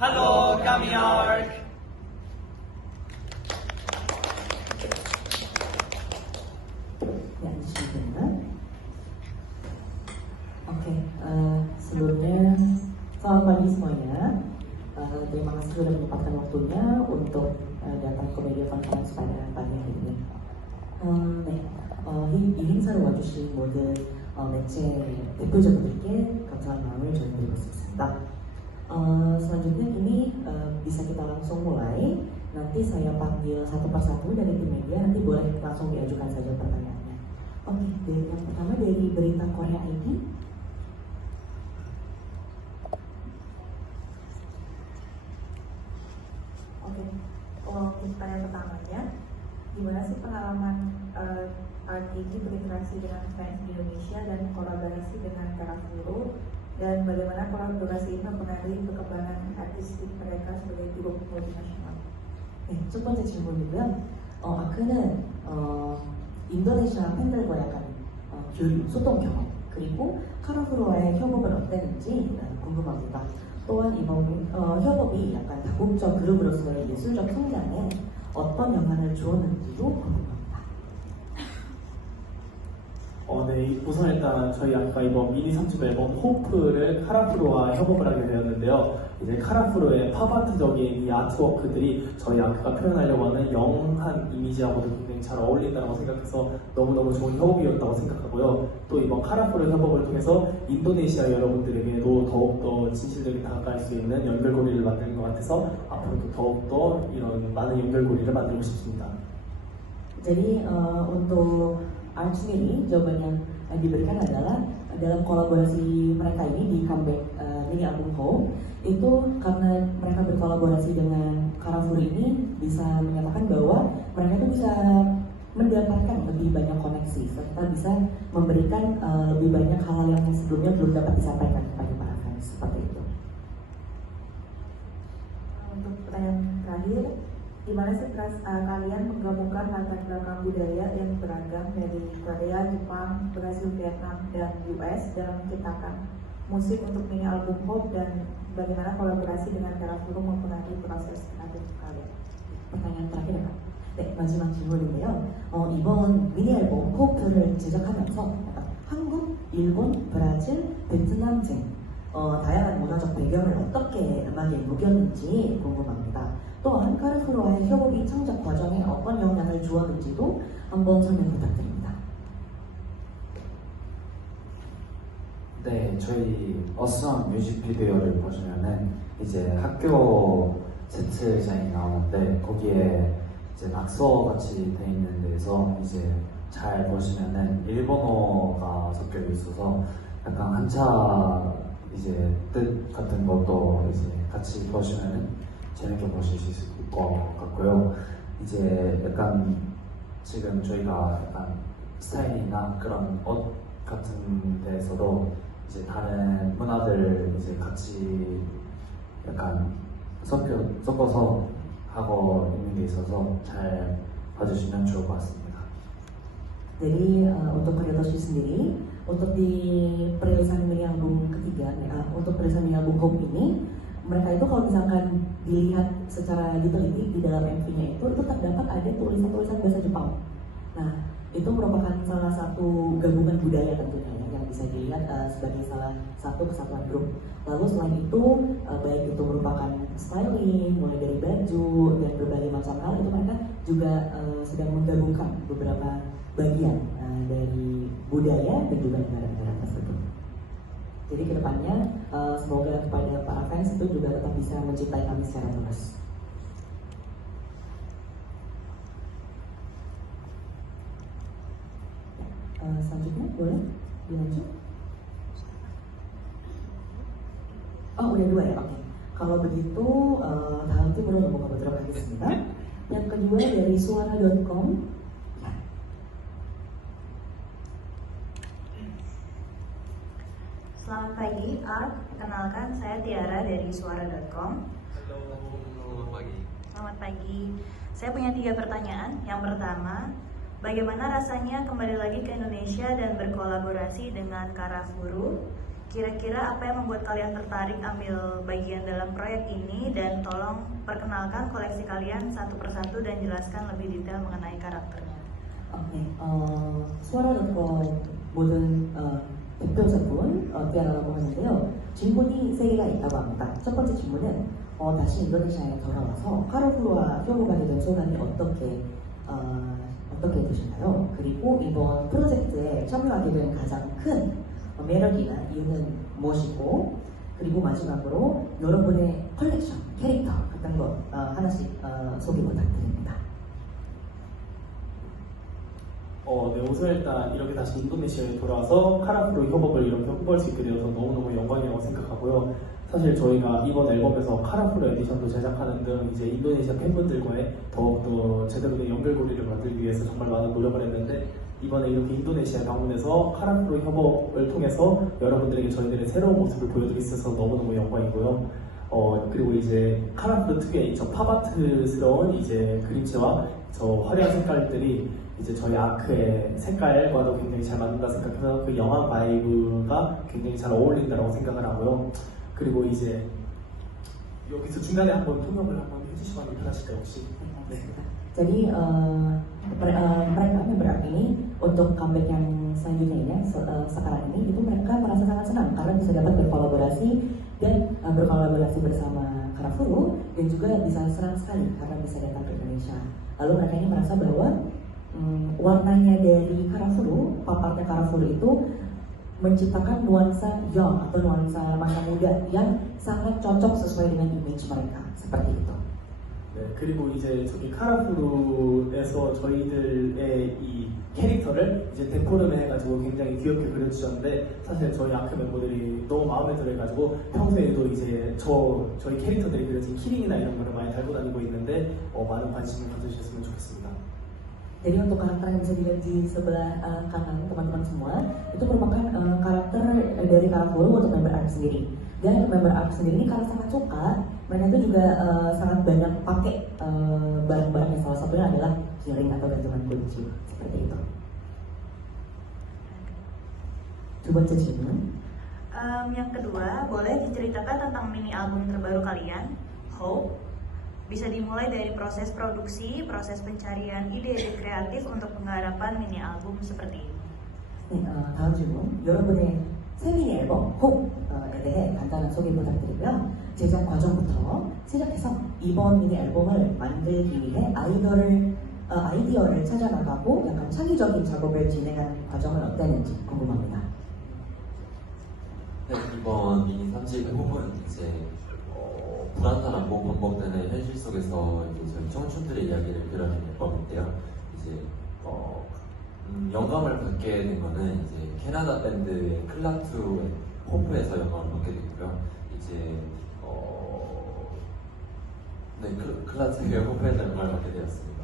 Halo, kami ARK. Ya, disini. Oke, sebelumnya selamat pagi semuanya. Terima kasih sudah menyempatkan waktunya untuk datang ke media conference pada pagi hari ini. 네, 이 행사를 와주신 모든 매체 대표자분들께 감사한 마음을 전해드리고 싶습니다. Selanjutnya ini bisa kita langsung mulai. Nanti saya panggil satu persatu dari tim media, nanti boleh langsung diajukan saja pertanyaannya. Oke, yang pertama dari Berita Korea ID. Oke, pertanyaan pertamanya, gimana sih pengalaman art ini berinteraksi dengan fans di Indonesia dan kolaborasi dengan Karafuru, dan bagaimana kolaborasi ini mempengaruhi perkembangan artistik mereka sebagai grup multinasional? 네, 첫 번째 질문이고요. 아크는 인도네시아 팬들과 약간 교류, 소통 경험, 그리고 카라프로와의 협업은 어땠는지 궁금합니다. 또한 이번 협업이 약간 다국적 그룹으로서의 예술적 성장에 어떤 영향을 주었는지도 궁금합니다. 네, 우선 일단 저희 아까 이번 미니 3집 앨범 호프를 카라프로와 협업을 하게 되었는데요. 이제 카라프로의 팝아트적인 이 아트워크들이 저희 아크가 표현하려고 하는 영한 이미지하고도 굉장히 잘 어울린다고 생각해서 너무너무 좋은 협업이었다고 생각하고요. 또 이번 카라프로 협업을 통해서 인도네시아 여러분들에게도 더욱더 진실되게 다가갈 수 있는 연결고리를 만드는 것 같아서 앞으로도 더욱더 이런 많은 연결고리를 만들고 싶습니다. Jadi untuk art sendiri jawaban yang diberikan adalah dalam kolaborasi mereka ini di comeback mini album Home itu karena mereka berkolaborasi dengan Karafuru ini bisa menyatakan bahwa mereka itu bisa mendapatkan lebih banyak koneksi serta bisa memberikan lebih banyak hal-hal yang sebelumnya belum dapat disampaikan kepada para fans seperti itu. Untuk pertanyaan terakhir, gimana sih kalian menggabungkan latar belakang budaya yang beragam dari Korea, Jepang, Brasil, Vietnam, dan US dalam menciptakan musik untuk mini album Hope, dan bagaimana kolaborasi dengan Karafuru mempengaruhi proses kreatif kalian? pertanyaan terakhir ya Kak. 네, 마지막 질문인데요. 이번 미니 앨범 호프를 제작하면서 약간 한국, 일본, 브라질, 베트남 등 다양한 문화적 배경을 어떻게 음악에 녹였는지 궁금합니다. 또한 카르프로와의 협업이 창작 과정에 어떤 영향을 주었는지도 한번 설명 부탁드립니다. 네, 저희 어스원 뮤직비디오를 보시면은 이제 학교 세트장이 나오는데 거기에 이제 낙서 같이 돼 있는 데서 이제 잘 보시면은 일본어가 섞여 있어서 약간 한자 이제 뜻 같은 것도 이제 같이 보시면은 재밌게 보실 수 있을 것 같고요. 이제 약간 지금 저희가 약간 스타일이나 그런 옷 같은 데에서도 이제 다른 문화들 이제 같이 약간 섞어서 하고 있는 게 있어서 잘 봐주시면 좋을 것 같습니다. Jadi untuk Koreotoshi sendiri, untuk di perilisan mini album ketiga, untuk perilisan mini album Hope ini, mereka itu kalau misalkan dilihat secara diteliti di dalam MV-nya itu terdapat ada tulisan-tulisan bahasa Jepang. Nah, itu merupakan salah satu gabungan budaya tentunya ya, yang bisa dilihat sebagai salah satu kesatuan grup. Lalu selain itu, baik itu merupakan styling, mulai dari baju dan berbagai macam hal, itu mereka juga sedang menggabungkan beberapa bagian dari budaya dan juga negara-negara tersebut. Jadi kedepannya semoga kepada para fans itu juga tetap bisa mencintai kami secara tulus. Selanjutnya boleh dilanjut? Oh udah dua ya, oke. Kalau begitu 다음 팀으로 넘어가 보도록 하겠습니다. Yang kedua dari suara.com. Selamat pagi, Art. Kenalkan, saya Tiara dari suara.com. Selamat pagi. Selamat pagi. Saya punya 3 pertanyaan. Yang pertama, bagaimana rasanya kembali lagi ke Indonesia dan berkolaborasi dengan Karafuru? Kira-kira apa yang membuat kalian tertarik ambil bagian dalam proyek ini, dan tolong perkenalkan koleksi kalian satu persatu dan jelaskan lebih detail mengenai karakternya. 네, 수아라로커 모든 대표자분 티아라라고 하는데요. 질문이 세 개가 있다고 합니다. 첫 번째 질문은 다시 인도네시아에 돌아와서 카라프루와 협업하게 된 소감이 어떻게 되셨나요? 그리고 이번 프로젝트에 참여하게 된 가장 큰 매력이나 이유는 무엇이고, 그리고 마지막으로 여러분의 컬렉션, 캐릭터 같은 것 하나씩 소개 부탁드립니다. 네, 우선 일단 이렇게 다시 인도네시아에 돌아와서 카라프루 협업을 이렇게 홍보할 수 있게 되어서 너무너무 영광이라고 생각하고요. 사실 저희가 이번 앨범에서 카라프루 에디션도 제작하는 등 이제 인도네시아 팬분들과의 더욱더 제대로 된 연결고리를 만들기 위해서 정말 많은 노력을 했는데, 이번에 이렇게 인도네시아에 방문해서 카라프루 협업을 통해서 여러분들에게 저희들의 새로운 모습을 보여드릴 수 있어서 너무너무 영광이고요. 그리고 이제 카라프루 특유의 저 팝아트스러운 이제 그림체와 저 화려한 색깔들이 이제 저희 아크의 색깔과도 굉장히 잘 맞는다 생각해서 그 영화 바이브가 굉장히 잘 어울린다고 생각을 하고요. 그리고 이제 여기서 중간에 한번 통역을 한번 해주시면 편하실까요 혹시? 네. Jadi mereka member ini untuk comeback yang selanjutnya ini sekarang ini itu mereka merasa sangat senang karena bisa dapat berkolaborasi dan berkolaborasi bersama Karafuru, dan juga bisa senang sekali karena bisa datang ke Indonesia. Lalu mereka ini merasa bahwa warnanya dari Karafuru, paparnya Karafuru itu menciptakan nuansa young atau nuansa masa muda yang sangat cocok sesuai dengan image mereka, seperti itu. 네, 그리고 이제 저기 카라푸르에서 저희들의 이 캐릭터를 이제 데코르메 해가지고 굉장히 귀엽게 그려주셨는데, 사실 저희 아크 멤버들이 너무 마음에 들어해가지고 평소에도 이제 저희 캐릭터들이 그려진 키링이나 이런 거를 많이 달고 다니고 있는데 많은 관심을 가져주셨으면 좋겠습니다. Jadi untuk karakter yang bisa dilihat di sebelah kanan teman-teman semua itu merupakan karakter dari Karafuru untuk member ARK sendiri. Dan untuk member ARK sendiri ini karena sangat suka, mereka itu juga sangat banyak pakai barang-barang yang salah satunya adalah keyring atau gantungan kunci seperti itu. 두 번째 질문. Yang kedua, boleh diceritakan tentang mini album terbaru kalian, Hope? Bisa dimulai dari proses produksi, proses pencarian ide-ide kreatif untuk penggarapan mini album seperti ini. 네, 다음 질문. 여러분의 새 미니 앨범 홈에 대해 간단한 소개 부탁드리고요. 제작 과정부터 시작해서 이번 미니 앨범을 만들기 위해 아이디어를 찾아나가고 약간 창의적인 작업을 진행한 과정은 어땠는지 궁금합니다. 네, 이번 미니 3집 홈은 이제 불안전하고 반복되는 현실 속에서 이제 저희 청춘들의 이야기를 그려낸 앨범인데요. 이제 영감을 받게 된 거는 이제 캐나다 밴드의 클라투의 호프에서 영감을 받게 됐고요. 이제 클라투의 호프에서 영감을 받게 되었습니다.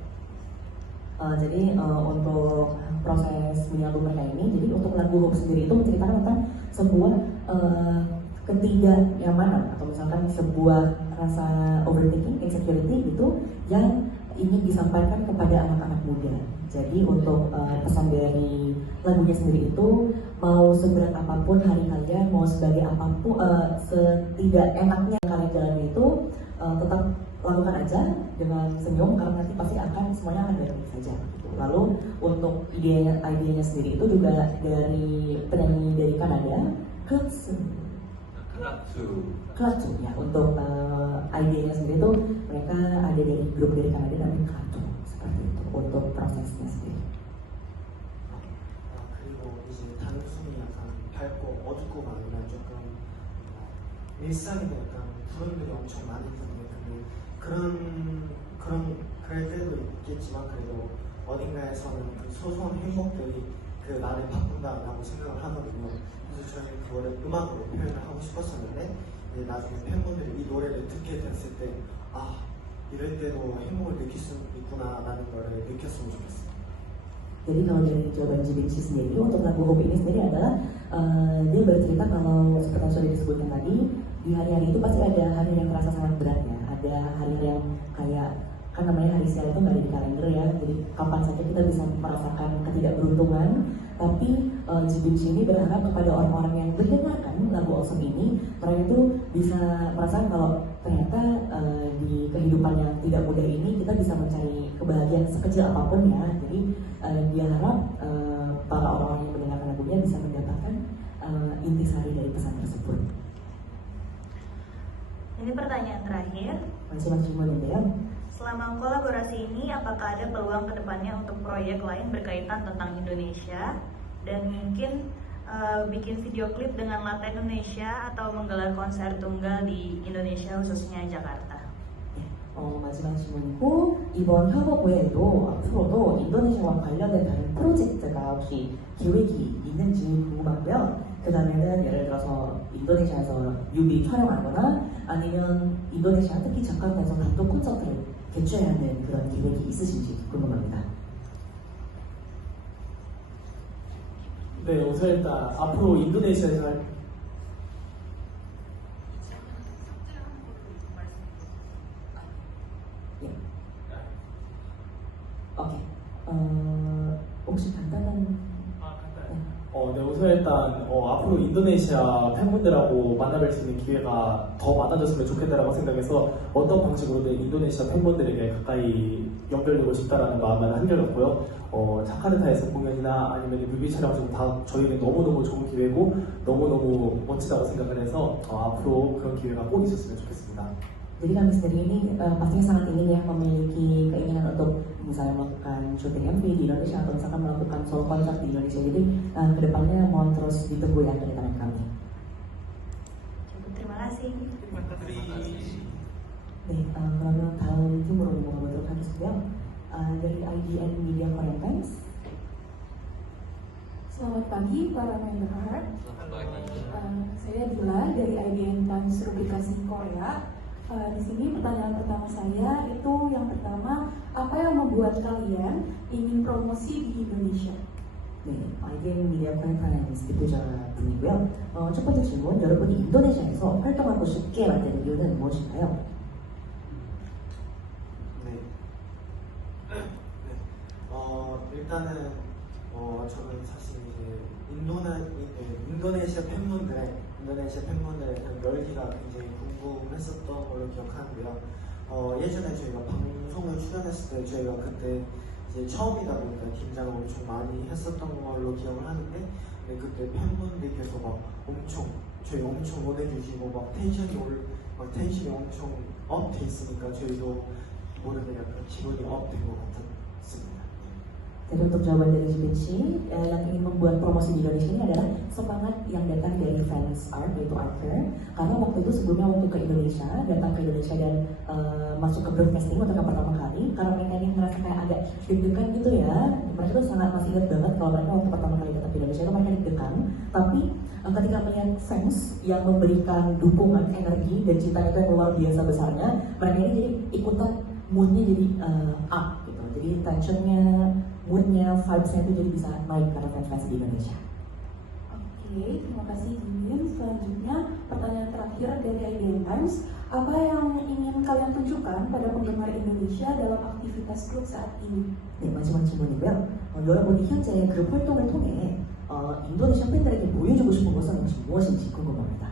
Jadi untuk proses mini album mereka ini, jadi untuk lagu Hope sendiri itu menceritakan tentang sebuah ketidaknyamanan atau misalkan sebuah rasa overthinking, insecurity itu yang ingin disampaikan kepada anak-anak muda. Jadi untuk pesan dari lagunya sendiri itu, mau seberat apapun hari kalian, mau sebagai apapun, setidak enaknya kalian jalani itu, tetap lakukan aja dengan senyum karena nanti pasti akan semuanya akan baik-baik saja. Lalu untuk idenya sendiri itu juga dari penyanyi dari Kanada, Klatu ya. Untuk idenya sendiri itu mereka ada dari grup dari Kanada namanya Klatu, seperti itu untuk prosesnya sendiri. 그리고 이제 단순히 약간 밝고 어둡고가 아니라 조금 일상에도 약간 구름들이 엄청 많이 있거든요. 그럴 때도 있겠지만 그래도 어딘가에서는 그 소소한 행복들이 그 나를 바꾼다라고 생각을 하거든요. 그래서 저희는 그거를 음악으로 표현을 하고 싶었었는데 이제 나중에 팬분들이 이 노래를 듣게 됐을 때 이럴 때도 행복을 느낄 수 있구나라는 걸 느꼈으면 좋겠어요. Jadi kalau dari jawaban Jibenci sendiri untuk lagu Hope ini sendiri adalah dia bercerita kalau seperti yang sudah disebutkan tadi, di hari-hari itu pasti ada hari yang terasa sangat berat ya, ada hari yang kayak kan namanya hari sial itu nggak ada di kalender ya, jadi kapan saja kita bisa merasakan ketidakberuntungan. Tapi Jibinshi ini berharap kepada orang-orang yang mendengarkan lagu Awesome ini, mereka itu bisa merasakan kalau ternyata di kehidupan yang tidak mudah ini kita bisa mencari kebahagiaan sekecil apapun ya. Jadi dia harap para orang-orang yang mendengarkan lagunya bisa mendapatkan intisari dari pesan tersebut. Ini pertanyaan terakhir. Masih ya. Selama kolaborasi ini, apakah ada peluang kedepannya untuk proyek lain berkaitan tentang Indonesia dan mungkin bikin video klip dengan latar Indonesia atau menggelar konser tunggal di Indonesia khususnya Jakarta? 마지막 질문이고, 이번 협업 외에도 앞으로도 인도네시아와 관련된 다른 프로젝트가 혹시 계획이 있는지 궁금하고요. 그 다음에는 예를 들어서 인도네시아에서 뮤비 촬영하거나 아니면 인도네시아 특히 자카르타에서 단독 콘서트를 개최해야 하는 그런 계획이 있으신지 궁금합니다. 네, 우선 일단 앞으로 인도네시아에서 할 예. 오케이. 혹시 간단한 네, 우선 일단 앞으로 인도네시아 팬분들하고 만나뵐 수 있는 기회가 더 많아졌으면 좋겠다라고 생각해서 어떤 방식으로든 인도네시아 팬분들에게 가까이 연결되고 싶다라는 마음은 한결같고요. 자카르타에서 공연이나 아니면 뮤비 촬영 등 다 저희는 너무너무 좋은 기회고 너무너무 멋지다고 생각을 해서 앞으로 그런 기회가 꼭 있었으면 좋겠습니다. Jadi kami sendiri ini pastinya sangat ingin ya memiliki keinginan untuk misalnya melakukan syuting MV di Indonesia atau misalkan melakukan solo konser di Indonesia. Jadi kedepannya mohon terus ditunggu ya kedatangan kami. Cukup, terima kasih. 네, 그러면 다음 팀으로 넘어가보도록 하겠습니다. dari IDN Media Korean Times. Selamat pagi para member. Saya Dila dari IDN Times Publikasi Korea. Di sini pertanyaan pertama saya itu yang pertama, apa yang membuat kalian ingin promosi di Indonesia? 네, IDN Media Korean Times 대표자분이고요. 첫 번째 질문, 여러분이 인도네시아에서 활동하고 싶게 만드는 이유는 무엇인가요? 네. 일단은 저는 사실 이제 인도네시아 팬분들의 그런 열기가 굉장히 궁금했었던 걸로 기억하는데요. 예전에 저희가 방송을 출연했을 때 저희가 그때 이제 처음이다 보니까 긴장을 엄청 많이 했었던 걸로 기억을 하는데, 근데 그때 팬분들께서 막 저희 엄청 원해주시고 막 텐션이 엄청 업돼 있으니까 저희도 모르게 약간 기분이 업된 것 같습니다. Jadi untuk jawaban dari Jibinshi, yang ingin membuat promosi di Indonesia ini adalah semangat yang datang dari fans art, yaitu Arthur. Karena waktu itu sebelumnya waktu ke Indonesia, datang ke Indonesia dan masuk ke broadcasting untuk yang pertama kali, karena mereka ini merasa kayak agak deg-degan gitu ya. Mereka tuh sangat masih ingat banget kalau mereka waktu pertama kali datang ke Indonesia itu mereka deg-degan. Tapi ketika melihat fans yang memberikan dukungan, energi dan cinta itu yang luar biasa besarnya, mereka ini jadi ikutan moodnya jadi up gitu. Jadi tensionnya, moodnya, vibes-nya itu jadi bisa naik karena fans di Indonesia. Oke, terima kasih Jimin. Selanjutnya, pertanyaan terakhir dari IDN Times. Apa yang ingin kalian tunjukkan pada penggemar Indonesia dalam aktivitas grup saat ini? 네, 마지막 질문이고요. 여러분이 현재 그룹 활동을 통해 인도네시아 팬들에게 보여주고 싶은 것은 혹시 무엇인지 궁금합니다.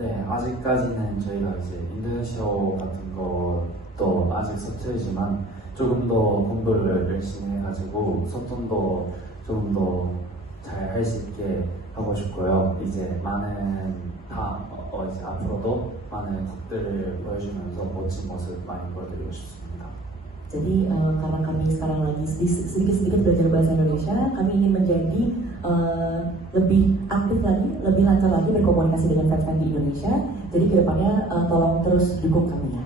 네, 아직까지는 저희가 이제 인도네시아 같은 것도 아직 서툴지만 조금 더 공부를 열심히 해가지고 소통도 조금 더 잘 할 수 있게 하고 싶고요. 이제 이제 앞으로도 많은 곡들을 보여주면서 멋진 모습 많이 보여드리고 싶습니다. Jadi karena kami sekarang lagi sedikit-sedikit belajar bahasa Indonesia, kami ingin menjadi lebih aktif lagi, lebih lancar lagi berkomunikasi dengan fans-fans di Indonesia. Jadi kedepannya tolong terus dukung kami ya.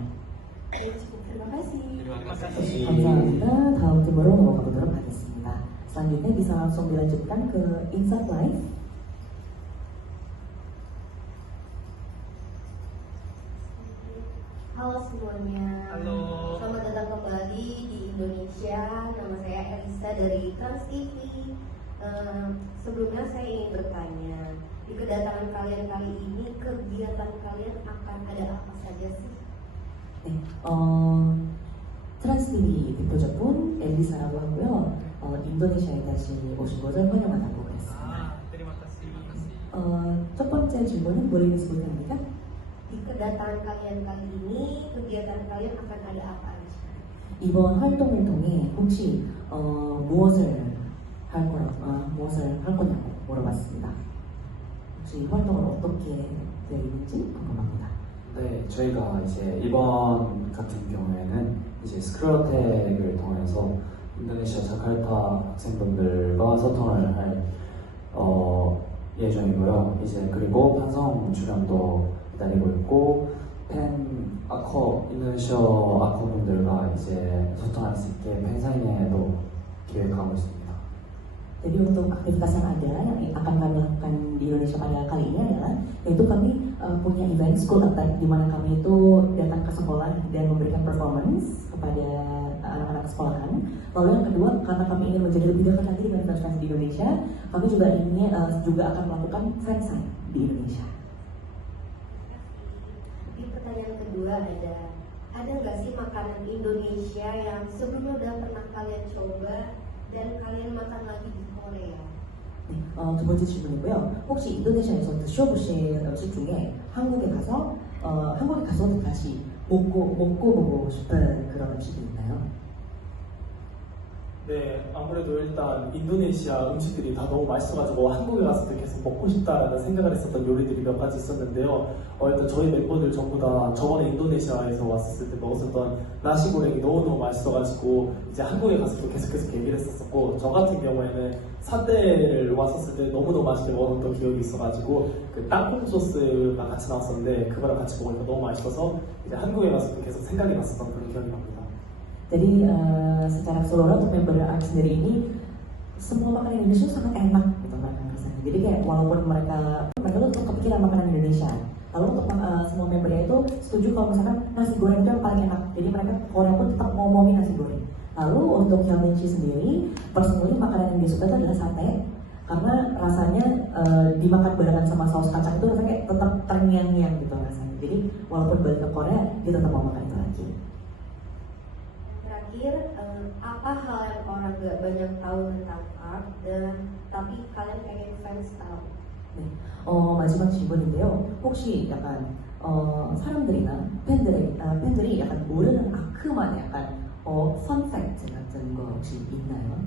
Terima kasih. 감사합니다. 다음 팀으로 넘어가 보도록 하겠습니다. Selanjutnya bisa langsung dilanjutkan ke Insight Live. Halo semuanya. Halo. Selamat datang kembali di Indonesia. Nama saya Elisa dari Trans TV. Sebelumnya saya ingin bertanya, di kedatangan kalian kali ini kegiatan kalian akan ada apa saja sih? 네, 트란스 TV 대표작분 엘리사라고 하고요. 인도네시아에 다시 오신 것을 환영한다고 그랬습니다. 첫 번째 질문은 뭐라고 못합니까? Di kedatangan kalian kali ini kegiatan kalian akan ada apa aja? 이번 활동을 통해 혹시 무엇을 할 거냐고 물어봤습니다. 혹시 이 활동을 어떻게 되어 있는지 궁금합니다. 네, 저희가 이제 이번 같은 경우에는 이제 스크롤텍을 통해서 인도네시아 자카르타 학생분들과 소통을 할 예정이고요. 이제 그리고 방송 출연도 기다리고 있고 인도네시아 아커분들과 이제 소통할 수 있게 팬사인회도 기획하고 있습니다. Jadi untuk aktivitas yang ada yang akan kami lakukan di Indonesia pada kali ini adalah yaitu kami punya event school attack di mana kami itu datang ke sekolah dan memberikan performance kepada anak-anak sekolahan. Lalu yang kedua, karena kami ingin menjadi lebih dekat lagi dengan fans di Indonesia, kami juga ingin juga akan melakukan fansign di Indonesia. Di pertanyaan kedua ada nggak sih makanan Indonesia yang sebelumnya udah pernah kalian coba dan kalian makan lagi di Korea? 네, 두 번째 질문이고요. 혹시 인도네시아에서 드셔보신 음식 중에 한국에 가서 다시 먹고 보고 싶은 그런 음식이 있나요? 네, 아무래도 일단 인도네시아 음식들이 다 너무 맛있어가지고 한국에 갔을 때 계속 먹고 싶다라는 생각을 했었던 요리들이 몇 가지 있었는데요. 일단 저희 멤버들 전부 다 저번에 인도네시아에서 왔었을 때 먹었었던 나시고랭이 너무너무 맛있어가지고 이제 한국에 갔을 때 계속 얘기를 했었고, 저 같은 경우에는 사대를 왔었을 때 너무너무 맛있게 먹었던 기억이 있어가지고 그 땅콩 소스가 같이 나왔었는데 그거랑 같이 먹으니까 너무 맛있어서 이제 한국에 갔을 때 계속 생각이 났었던 그런 기억이 납니다. Jadi secara keseluruhan untuk member ARK sendiri ini semua makanan Indonesia sangat enak gitu mereka rasanya. Jadi kayak walaupun mereka tuh tetap kepikiran makanan Indonesia. Lalu untuk semua membernya itu setuju kalau misalkan nasi goreng itu yang paling enak. Jadi mereka Korea pun tetap ngomongin nasi goreng. Lalu untuk Hyunminchi sendiri, personally makanan yang dia suka itu adalah sate. Karena rasanya dimakan barengan sama saus kacang itu rasanya kayak tetap terngiang-ngiang gitu rasanya. Jadi walaupun balik ke Korea, dia tetap mau makan itu lagi. Terakhir, apa hal yang orang gak banyak tahu tentang ARK dan tapi kalian pengen fans tahu? 네, 마지막 질문인데요. 혹시 약간 사람들이나 팬들이 약간 모르는 아크만의 약간 펀팩트 같은 거 혹시 있나요?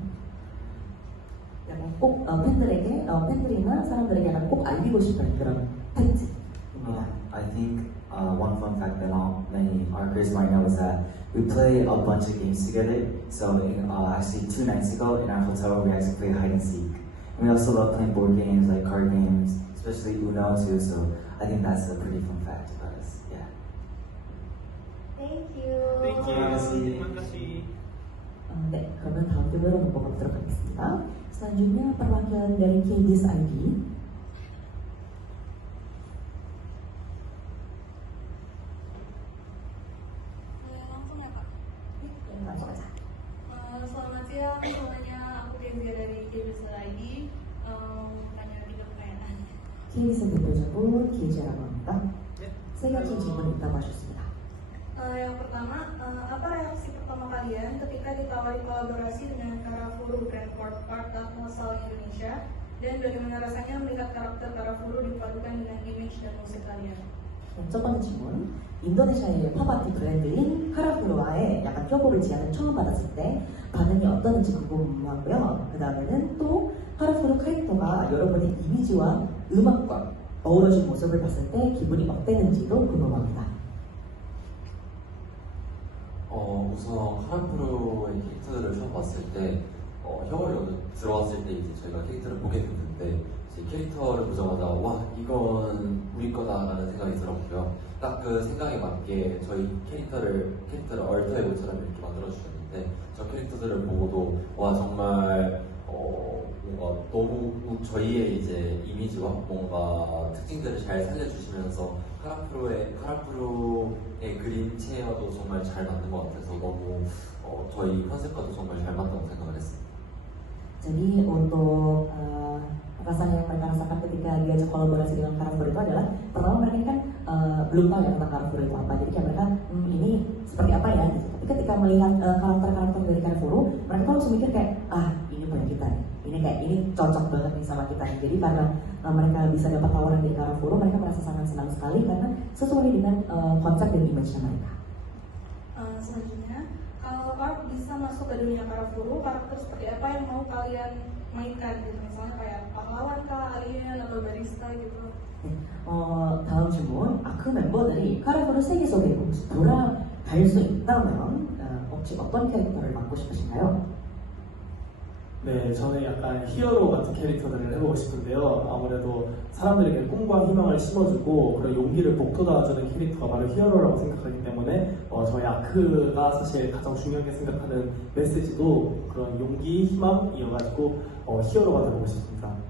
약간 꼭 팬들이나 사람들에게 약간 꼭 알리고 싶은 그런 팩트입니다. I think one fun fact that many ARKers might know is that we play a bunch of games together. So actually 2 nights ago in our hotel we actually played hide and seek. And we also love playing board games like card games, especially Uno too. So I think that's a pretty fun fact about us. Yeah. Thank you. Terima kasih. 네, 그러면 다음 질문으로 넘어가도록 하겠습니다. selanjutnya perwakilan dari KDIS ID. Langsung ya Pak. langsung aja. Selamat siang semuanya, aku Kezia dari KBS ID. Tanya 3 pertanyaan. KDIS 대표자분 기재라고 합니다. 세 가지 질문이 있다고 하셨습니다. Yang pertama, apa reaksi pertama kalian ketika ditawari kolaborasi dengan Karafuru Brand Part of Mosal Indonesia, dan bagaimana rasanya melihat karakter Karafuru dipadukan dengan image dan musik kalian? 첫 번째 질문, 인도네시아의 팝아트 브랜드인 카라푸르와의 약간 껴보를 제안을 처음 받았을 때 반응이 어떠는지 궁금하고요. 그 다음에는 또 카라푸르 캐릭터가 여러분의 이미지와 음악과 어우러진 모습을 봤을 때 기분이 어땠는지도 궁금합니다. 우선 카라프로의 캐릭터들을 처음 봤을 때 혀걸이 들어왔을 때 이제 저희가 캐릭터를 보게 됐는데 이제 캐릭터를 보자마자 와 이건 우리 거다라는 생각이 들었고요. 딱 그 생각에 맞게 저희 캐릭터를 얼터에고처럼 이렇게 만들어 주셨는데 저 캐릭터들을 보고도 와 정말 뭔가 너무 저희의 이제 이미지와 뭔가 특징들을 잘 살려주시면서 카라프로의 그림체와도 정말 잘 맞는 것 같아서 너무 저희 컨셉과도 정말 잘 맞다고 생각을 했습니다. Jadi untuk rasanya yang mereka rasakan ketika diajak kolaborasi dengan Carrefour itu adalah pertama mereka kan belum tahu ya tentang Carrefour itu apa, jadi kayak mereka ini seperti apa ya gitu. Tapi ketika melihat karakter-karakter dari Carrefour, mereka tuh langsung mikir kayak ini punya kita nih, ini cocok banget nih sama kita nih. Jadi karena mereka bisa dapat tawaran dari Carrefour, mereka merasa sangat senang sekali karena sesuai dengan konsep dan image-nya mereka. Selanjutnya, kalau Art bisa masuk ke dunia Carrefour, karakter seperti apa yang mau kalian mainkan gitu? Misalnya kayak pahlawan kah, alien, atau barista gitu. 다음 질문. 그 멤버들이 카레프르 세계 속에 혹시 돌아갈 수 있다면 혹시 어떤 캐릭터를 맡고 싶으신가요? 네, 저는 약간 히어로 같은 캐릭터들을 해보고 싶은데요. 아무래도 사람들에게 꿈과 희망을 심어주고 그런 용기를 북돋아주는 캐릭터가 바로 히어로라고 생각하기 때문에 저희 아크가 사실 가장 중요하게 생각하는 메시지도 그런 용기, 희망이어가지고 히어로가 되고 싶습니다.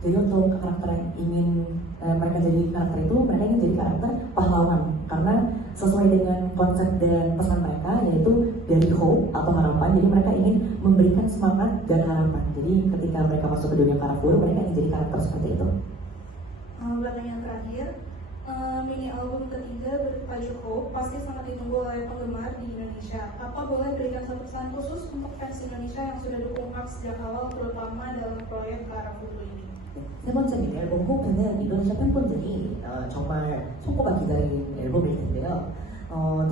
Jadi untuk karakter yang ingin mereka jadi karakter itu, mereka ingin jadi karakter pahlawan karena sesuai dengan konsep dan pesan mereka, yaitu dari hope atau harapan. Jadi mereka ingin memberikan semangat dan harapan. Jadi ketika mereka masuk ke dunia Carrefour, mereka ingin jadi karakter seperti itu. Pertanyaan terakhir, mini album ketiga bertajuk Hope pasti sangat ditunggu oleh penggemar di Indonesia. Apa boleh berikan satu pesan khusus untuk fans Indonesia yang sudah dukung Art sejak awal, terutama dalam proyek Carrefour ini? 세 번째 미니 앨범 호프는 인도네시아 팬분들이 정말 손꼽아 기다린 앨범일 텐데요.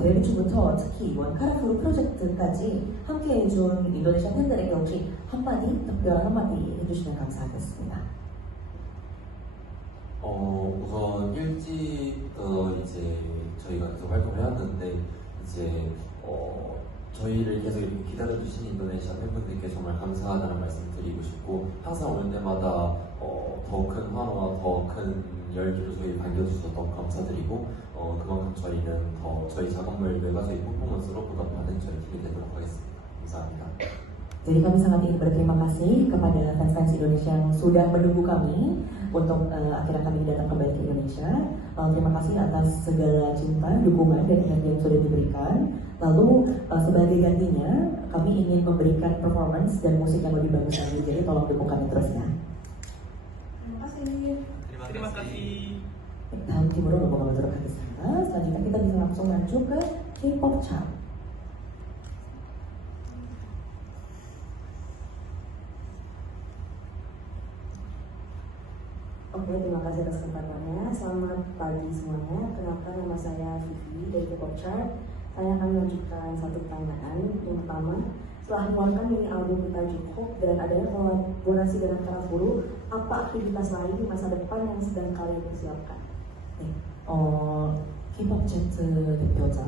데뷔 초부터 특히 이번 카라푸르 프로젝트까지 함께 해준 인도네시아 팬들에게 혹시 특별한 한마디 해주시면 감사하겠습니다. 우선 일찍부터 이제 저희가 계속 활동을 해왔는데 이제 저희를 계속 이렇게 기다려주신 인도네시아 팬분들께 정말 감사하다는 말씀을 드리고 싶고 항상 올 때마다 더 큰 환호와 더 큰 열기로 저희 반겨주셔서 너무 감사드리고 그만큼 저희는 더 저희 작업물 외가저희 퍼포먼스로 보답하는 저희 팀이 되도록 하겠습니다. 감사합니다. Jadi kami sangat ingin berterima kasih kepada fans-fans Indonesia yang sudah menunggu kami untuk akhirnya kami datang kembali ke Indonesia. Terima kasih atas segala cinta, dukungan, dan energi yang sudah diberikan. Lalu sebagai gantinya, kami ingin memberikan performance dan musik yang lebih bagus lagi. Jadi tolong dukung kami terus ya. Terima kasih. 다음 팀으로 넘어가 보도록 하겠습니다. selanjutnya kita bisa langsung maju ke K-pop chart. Oke, terima kasih atas kesempatannya. Selamat pagi semuanya. Kenalkan, nama saya Vivi dari K-pop Chart. Saya akan melanjutkan satu pertanyaan. Yang pertama, setelah mengeluarkan mini album bertajuk Hope dan adanya kolaborasi dengan Carrefour, apa aktivitas lain di masa depan yang sedang kalian persiapkan? 네, K-pop 차트 대표자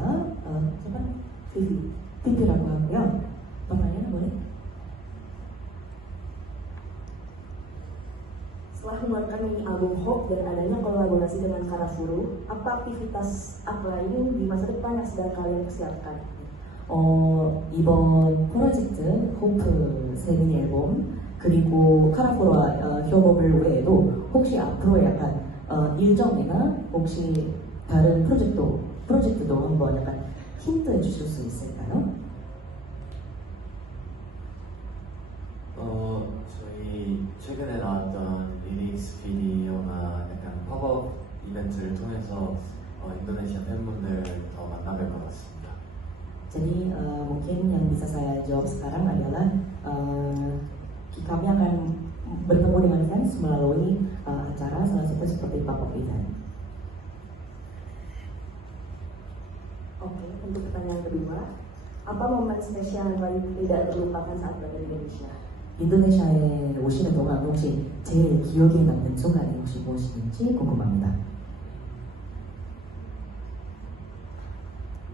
피피라고 하고요. pertanyaan boleh? Setelah mengeluarkan mini album Hope dan adanya kolaborasi dengan Carrefour, apa aktivitas lain di masa depan yang sedang kalian persiapkan? 이번 프로젝트 호프 새 미니 앨범 그리고 카라푸르와 협업을 외에도 혹시 앞으로 약간 일정이나 혹시 다른 프로젝트도 한번 약간 힌트 주실 수 있을까요? 저희 최근에 나왔던 리릭스 비디오나 약간 팝업 이벤트를 통해서 인도네시아 팬분들 더 만나뵐 것 같습니다. Jadi mungkin yang bisa saya jawab sekarang adalah kami akan bertemu dengan fans melalui acara salah satu seperti pop-up event. Oke, untuk pertanyaan kedua, apa momen spesial yang paling tidak terlupakan saat berada di Indonesia? 인도네시아에 오시는 동안 혹시 제일 기억에 남는 순간이 혹시 무엇인지 궁금합니다.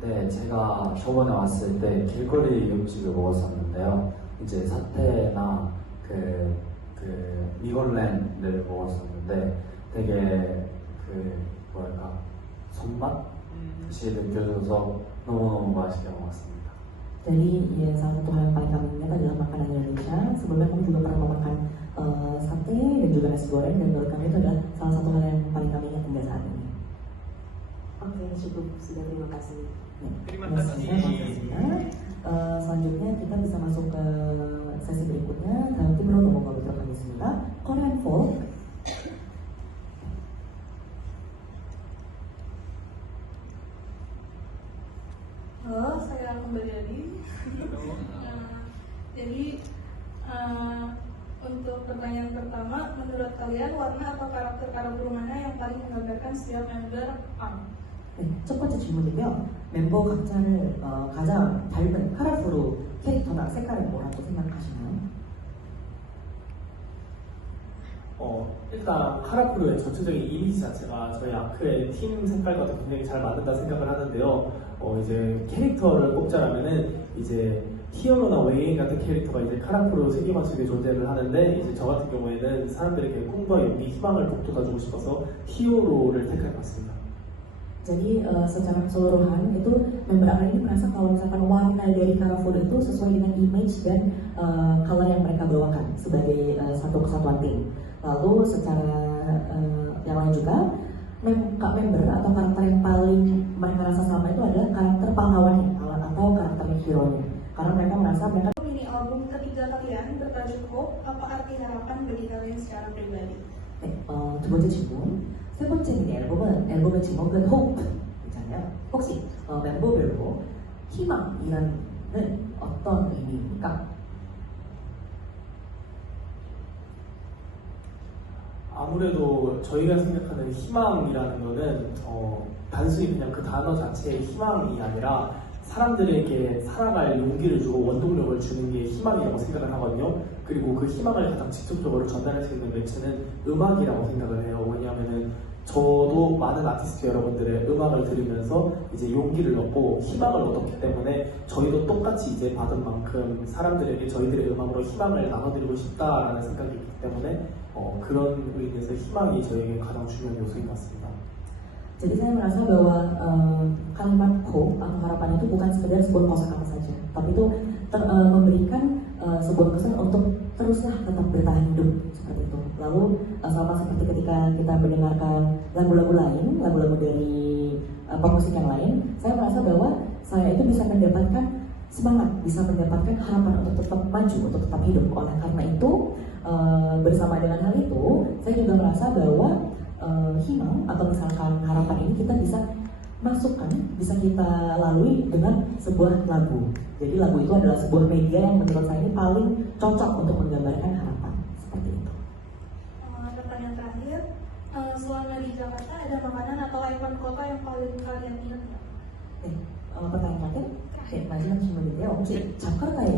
네, 제가 저번에 왔을 때 길거리 음식을 먹었었는데요. 이제 사태나 미골렌을 먹었었는데 되게 손맛이 느껴져서 너무너무 맛있게 먹었습니다. Jadi ya salah satu hal yang paling kami ingat adalah makanan Indonesia. Sebelumnya kami juga pernah makan sate dan juga nasi goreng dan menurut kami itu adalah salah satu hal yang paling kami ingat hingga saat ini. Oke, cukup, sudah terima kasih. Terima kasih. Selanjutnya kita bisa masuk ke sesi berikutnya. 다음 팀으로 넘어가 보도록 하겠습니다. Korean Folk. Halo, saya kembali lagi. Jadi untuk pertanyaan pertama, menurut kalian warna atau karakter mana yang paling menggambarkan setiap member ARM? 네, 첫 번째 질문이고요. 멤버 각자를 가장 닮은 카라프로 캐릭터나 색깔은 뭐라고 생각하시나요? 일단 카라프로의 전체적인 이미지 자체가 저희 아크의 팀 색깔과도 굉장히 잘 맞는다 생각을 하는데요. 이제 캐릭터를 꼽자라면은 이제 히어로나 웨인 같은 캐릭터가 이제 카라프로 세계관 속에 존재를 하는데 이제 저 같은 경우에는 사람들에게 꿈과 용기, 희망을 북돋아주고 싶어서 히어로를 택할 것 같습니다. Jadi secara keseluruhan itu member ARM ini merasa kalau misalkan warna dari Carrefour itu sesuai dengan image dan color yang mereka bawakan sebagai satu kesatuan tim. Lalu secara yang lain juga member atau karakter yang paling mereka rasa sama itu adalah karakter pahlawannya atau karakter hero-nya. Karena mereka merasa mereka Mini album ketiga kalian bertajuk Hope, apa arti harapan bagi kalian secara pribadi? 네, 두 번째 질문. 세 번째 미니 앨범의 제목은 Hope 있잖아요. 혹시 멤버별로 희망이라는 어떤 의미입니까? 아무래도 저희가 생각하는 희망이라는 거는 단순히 그냥 그 단어 자체의 희망이 아니라 사람들에게 살아갈 용기를 주고 원동력을 주는 게 희망이라고 생각을 하거든요. 그리고 그 희망을 가장 직접적으로 전달할 수 있는 매체는 음악이라고 생각을 해요. 왜냐하면은 저도 많은 아티스트 여러분들의 음악을 들으면서 이제 용기를 얻고 희망을 얻었기 때문에 저희도 똑같이 이제 받은 만큼 사람들에게 저희들의 음악으로 희망을 나눠드리고 싶다라는 생각이 있기 때문에 그런 의미에서 희망이 저에게 가장 중요한 요소인 것 같습니다. Jadi saya merasa bahwa kalimat hope atau harapan itu bukan sekedar sebuah kosakata saja, tapi itu memberikan sebuah pesan untuk teruslah tetap bertahan hidup seperti itu. Lalu sama seperti ketika kita mendengarkan lagu-lagu lain, lagu-lagu dari pemusik yang lain, saya merasa bahwa saya itu bisa mendapatkan semangat, bisa mendapatkan harapan untuk tetap maju, untuk tetap hidup. Oleh karena itu, bersama dengan hal itu, saya juga merasa bahwa himang atau misalkan harapan ini kita bisa masukkan, bisa kita lalui dengan sebuah lagu. Jadi lagu itu adalah sebuah media yang menurut saya ini paling cocok untuk menggambarkan harapan. Seperti itu. Pertanyaan terakhir, selama di Jakarta ada makanan atau ikon kota yang paling kalian ingat nggak? 네, pertanyaan terakhir. 네, 마지막 질문인데요. 혹시 자카르타에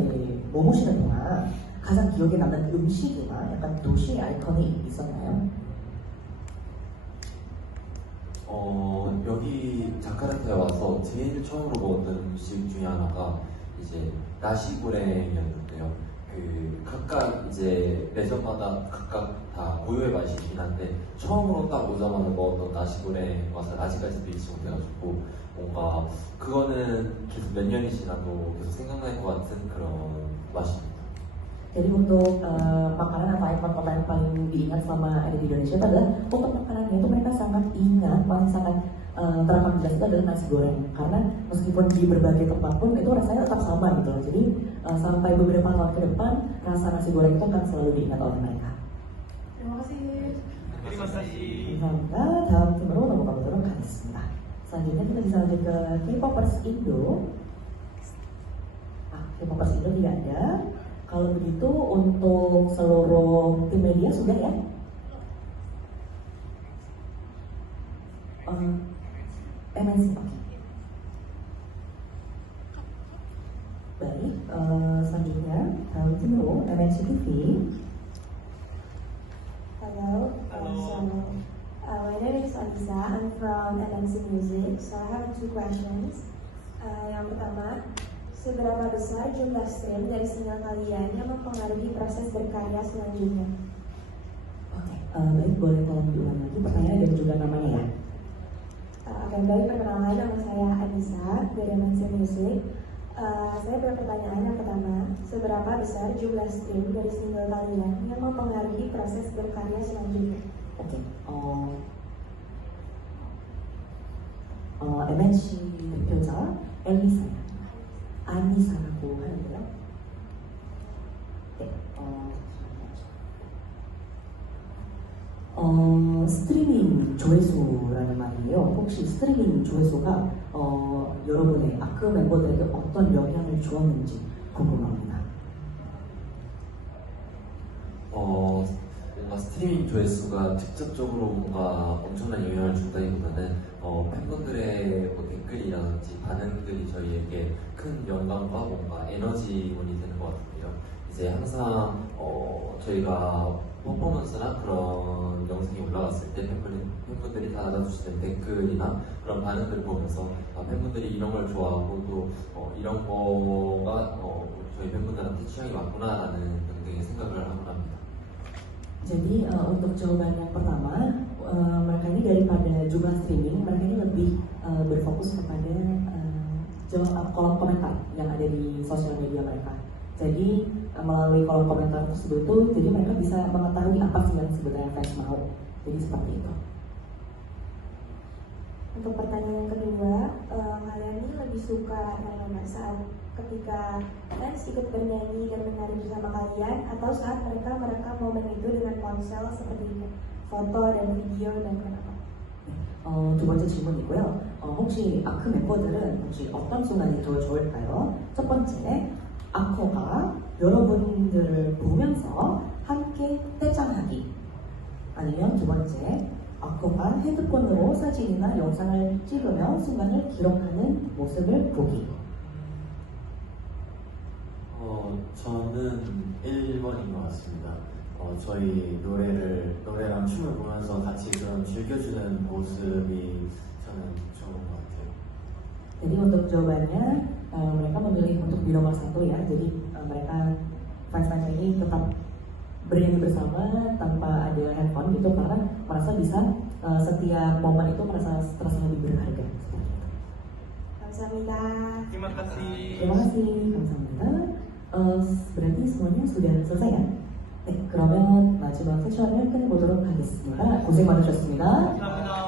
머무시는 동안 가장 기억에 남는 음식이나 약간 도시 아이콘이 있었나요? 여기 자카르타에 와서 제일 처음으로 먹었던 음식 중에 하나가 이제 나시고랭이었는데요. 그 각각 이제 매점마다 각각 다 고유의 맛이 있긴 한데 처음으로 딱 오자마자 먹었던 나시고랭 맛은 아직까지도 잊지 못해가지고 뭔가 그거는 계속 몇 년이 지나도 계속 생각날 것 같은 그런 맛입니다. Jadi untuk makanan atau ikon kota yang paling diingat selama ada di Indonesia itu adalah untuk makanannya itu mereka sangat ingat, masih sangat terekam jelas itu adalah nasi goreng. Karena meskipun di berbagai tempat pun itu rasanya tetap sama gitu. Jadi sampai beberapa tahun ke depan rasa nasi goreng itu akan selalu diingat oleh mereka. Terima kasih. Terima kasih. Semoga dalam timur nomor betul karisma. Selanjutnya kita bisa lanjut ke K-popers Indo. K-popers Indo tidak ada. Kalau begitu untuk seluruh tim media sudah ya? MNC, oke. Baik, selanjutnya tahun timur MNC TV. Hello. My name is Alisa. I'm from MNC Music. So I have two questions. Yang pertama, seberapa besar jumlah stream dari single kalian yang mempengaruhi proses berkarya selanjutnya? Oke, baik, boleh tolong diulang lagi pertanyaan dan juga namanya ya. Oke, baik, perkenalkan nama saya Anissa dari MNC Music. Saya berpertanyaan yang pertama, seberapa besar jumlah stream dari single kalian yang mempengaruhi proses berkarya selanjutnya? Oke, MNC 대표자 엘리사 아니사라고 하는데요. 네, 스트리밍 조회수라는 말이에요. 혹시 스트리밍 조회수가 여러분의 아크 멤버들에게 어떤 영향을 주었는지 궁금합니다. 뭔가 스트리밍 조회수가 직접적으로 뭔가 엄청난 영향을 준다기보다는 팬분들의 뭐 댓글이라든지 반응들이 저희에게 큰 영감과 뭔가 에너지원이 되는 것 같은데요. 이제 항상 저희가 퍼포먼스나 그런 영상이 올라갔을 때 팬분들이 달아주시는 댓글이나 그런 반응들을 보면서 팬분들이 이런 걸 좋아하고 또 이런 거가 저희 팬분들한테 취향이 맞구나라는 등등의 생각을 하곤 합니다. Jadi untuk jawaban yang pertama, mereka ini daripada jumlah streaming, mereka ini lebih berfokus kepada kolom komentar yang ada di sosial media mereka. Jadi melalui kolom komentar tersebut tuh, jadi mereka bisa mengetahui apa sih yang sebenarnya fans mau. Jadi seperti itu. Untuk pertanyaan yang kedua, kalian ini lebih suka yang mana saat ketika fans ikut bernyanyi dan menari bersama kalian, atau saat mereka merekam momen itu dengan ponsel seperti foto dan video dan kenapa? 두 번째 질문이고요. 혹시 아크 멤버들은 혹시 어떤 순간이 더 좋을까요? 첫 번째, 아코가 여러분들을 보면서 함께 떼창하기, 아니면 두 번째, 아코가 핸드폰으로 사진이나 영상을 찍으며 순간을 기록하는 모습을 보기. 저는 1번인 것 같습니다. 저희 노래랑 춤을 보면서 같이 그런 즐겨주는 모습이 저는 좋은 것 같아요. Jadi untuk jawabannya, mereka memilih untuk di nomor 1 ya. Jadi mereka fans-fans ini tetap bernyanyi bersama tanpa ada handphone gitu, karena merasa bisa setiap momen itu terasa lebih berharga. 감사합니다. Terima kasih. Terima kasih, 감사합니다. berarti semuanya sudah selesai ya? 네, 그러면 마지막 세션을 끝내보도록 하겠습니다. 고생 많으셨습니다. 감사합니다.